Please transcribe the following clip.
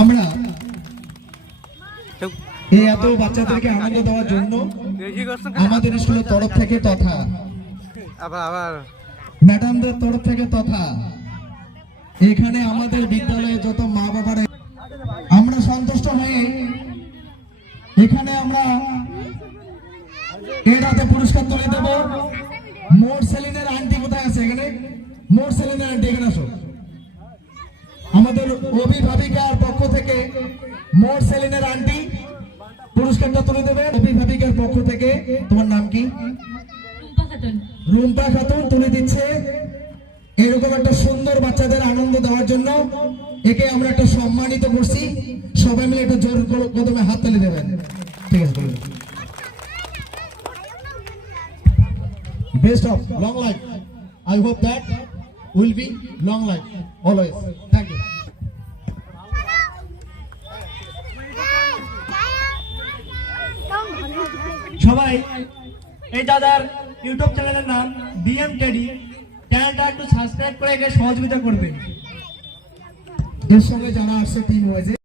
আমরা এই এত বাচ্চাদেরকে আনন্দ দেওয়ার জন্য আমাদের স্কুলের তরফ থেকে তথা ম্যাডামদের তরফ থেকে তথা এখানে আমাদের বিদ্যালয়ে যত মা বাবারা আমরা সন্তুষ্ট হয়ে এখানে আমরা এর হাতে পুরস্কার তুলে দেব। মোর সেলিনের আন্টি কোথায় আছে? এখানে মোর সেলিনের আন্টি এখানে আসো। আমাদের অভিভাবিকার পক্ষ থেকে মোর সেলিনের আন্টি পুরস্কারটা তুলে দেবে। অভিভাবিকার পক্ষ থেকে তোমার নাম কি? রুম্পা খাতুন তুলে দিচ্ছে। এরকম একটা সুন্দর বাচ্চাদের আনন্দ দেওয়ার জন্য একে আমরা একটা সম্মানিত করছি। সবাই মিলে একটা জোর কদমে হাত তালি দেবেন। ঠিক আছে, best of long life. I hope that will be long life always. Thank you. সবাই এই দাদার ইউটিউব চ্যানেলের নাম বিএম টেডি, চ্যানেলটা একটু সাবস্ক্রাইব করে একে সহযোগিতা করবেন। এর সঙ্গে জানা আসছে টিম ওয়াইজে